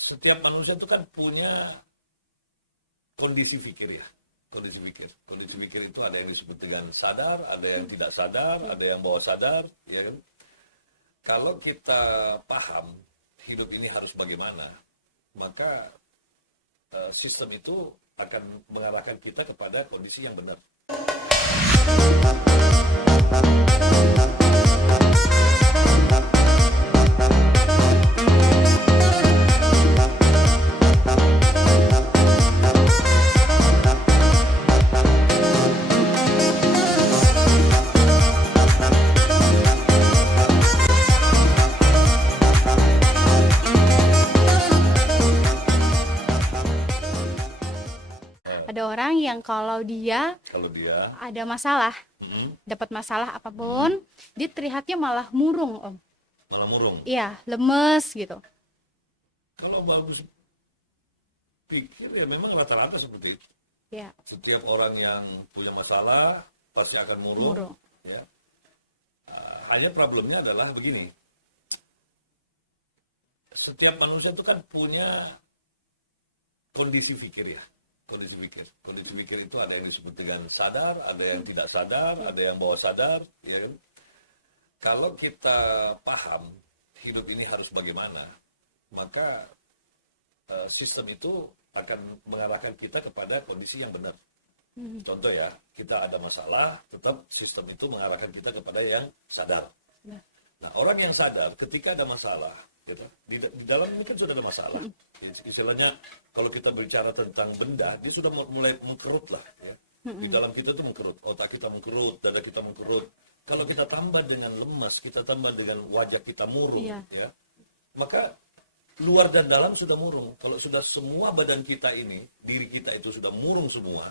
setiap manusia itu kan punya kondisi fikir ya. Kondisi fikir itu ada yang disebut dengan sadar, ada yang tidak sadar, ada yang bawah sadar, ya kan? Kalau kita paham hidup ini harus bagaimana, maka sistem itu akan mengarahkan kita kepada kondisi yang benar. Ada orang yang kalau dia ada masalah, dapat masalah apapun, dia terlihatnya malah murung, Om. Malah murung. Iya, lemes gitu. Kalau bagus pikir ya memang rata-rata seperti itu. Ya. Setiap orang yang punya masalah pasti akan murung. Ya. Hanya problemnya adalah begini. Setiap manusia itu kan punya kondisi fikir ya. Kondisi fikir itu ada yang disebut dengan sadar, ada yang tidak sadar, ada yang bawah sadar, ya kan? Kalau kita paham hidup ini harus bagaimana, maka sistem itu akan mengarahkan kita kepada kondisi yang benar. Contoh ya, kita ada masalah, tetap sistem itu mengarahkan kita kepada yang sadar. Nah, orang yang sadar ketika ada masalah, gitu, di dalam ini kan sudah ada masalah. Istilahnya kalau kita bicara tentang benda, dia sudah mulai mengkerut lah. Ya. Di dalam kita itu mengkerut, otak kita mengkerut, dada kita mengkerut. Kalau kita tambah dengan lemas, kita tambah dengan wajah kita murung, ya, maka luar dan dalam sudah murung. Kalau sudah semua badan kita ini, diri kita itu sudah murung semua,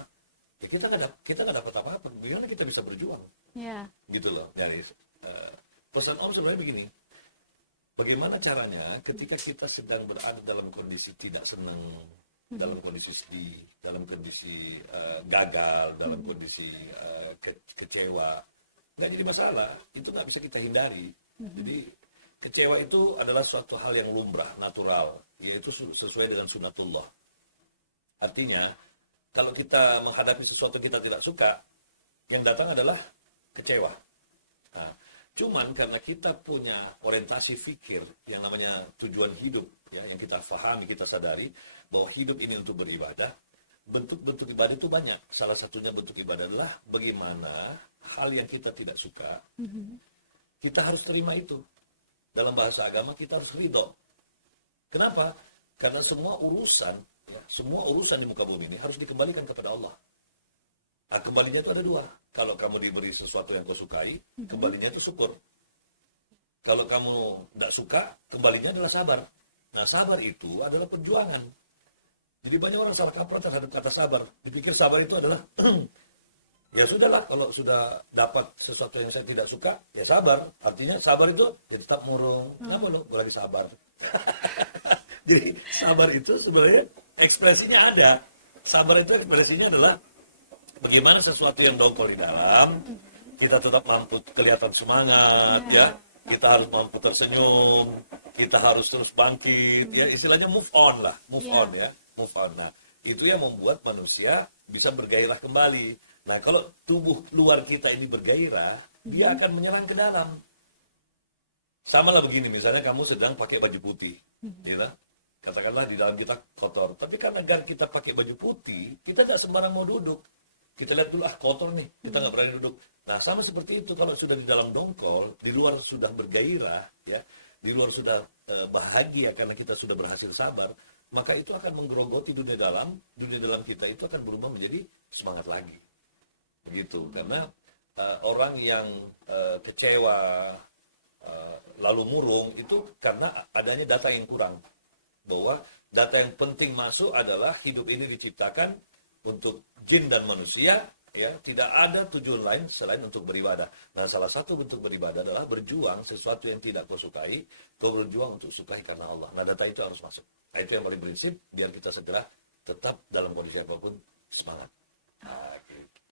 ya kita nggak dapat apa-apa. Bagaimana kita bisa berjuang? Ya. Gitu loh. Jadi pesan Om sebenarnya begini. Bagaimana caranya ketika kita sedang berada dalam kondisi tidak senang, dalam kondisi sedih, dalam kondisi gagal, dalam kondisi kecewa, nggak jadi masalah, itu nggak bisa kita hindari. Jadi kecewa itu adalah suatu hal yang lumrah, natural, yaitu sesuai dengan sunnatullah. Artinya, kalau kita menghadapi sesuatu kita tidak suka, yang datang adalah kecewa. Nah, cuman karena kita punya orientasi fikir yang namanya tujuan hidup, ya, yang kita pahami, kita sadari bahwa hidup ini untuk beribadah. Bentuk-bentuk ibadah itu banyak. Salah satunya bentuk ibadah adalah bagaimana hal yang kita tidak suka, kita harus terima itu. Dalam bahasa agama kita harus ridho. Kenapa? Karena semua urusan di muka bumi ini harus dikembalikan kepada Allah. Nah, kembalinya itu ada dua. Kalau kamu diberi sesuatu yang kau sukai, kembalinya itu syukur. Kalau kamu tidak suka, kembalinya adalah sabar. Nah, sabar itu adalah perjuangan. Jadi banyak orang salah kaprah terhadap kata sabar. Dipikir sabar itu adalah, ya sudahlah, kalau sudah dapat sesuatu yang saya tidak suka, ya sabar. Artinya sabar itu ya tetap murung. Kenapa lo? Gue lagi sabar. Jadi sabar itu sebenarnya ekspresinya ada. Sabar itu ekspresinya adalah bagaimana sesuatu yang dongkol di dalam, kita tetap mampu kelihatan semangat, ya. Kita harus mampu tersenyum, kita harus terus bangkit, ya. Istilahnya move on lah, move on ya, move on. Nah, itu yang membuat manusia bisa bergairah kembali. Nah, kalau tubuh luar kita ini bergairah, dia akan menyerang ke dalam. Sama lah begini, misalnya kamu sedang pakai baju putih, ya. Katakanlah di dalam kita kotor, tapi karena kita pakai baju putih, kita tidak sembarang mau duduk. Kita lihat dulu, kotor nih, kita nggak berani duduk. Nah, sama seperti itu, kalau sudah di dalam dongkol, di luar sudah bergairah, ya, di luar sudah bahagia karena kita sudah berhasil sabar, maka itu akan menggerogoti dunia dalam kita itu akan berubah menjadi semangat lagi. Begitu, karena orang yang kecewa, lalu murung, itu karena adanya data yang kurang. Bahwa data yang penting masuk adalah hidup ini diciptakan untuk jin dan manusia, ya, tidak ada tujuan lain selain untuk beribadah. Nah, salah satu bentuk beribadah adalah berjuang sesuatu yang tidak kau sukai, kau berjuang untuk sukai karena Allah. Nah, data itu harus masuk. Nah, itu yang paling prinsip, biar kita segera tetap dalam kondisi apapun semangat. Nah, gitu.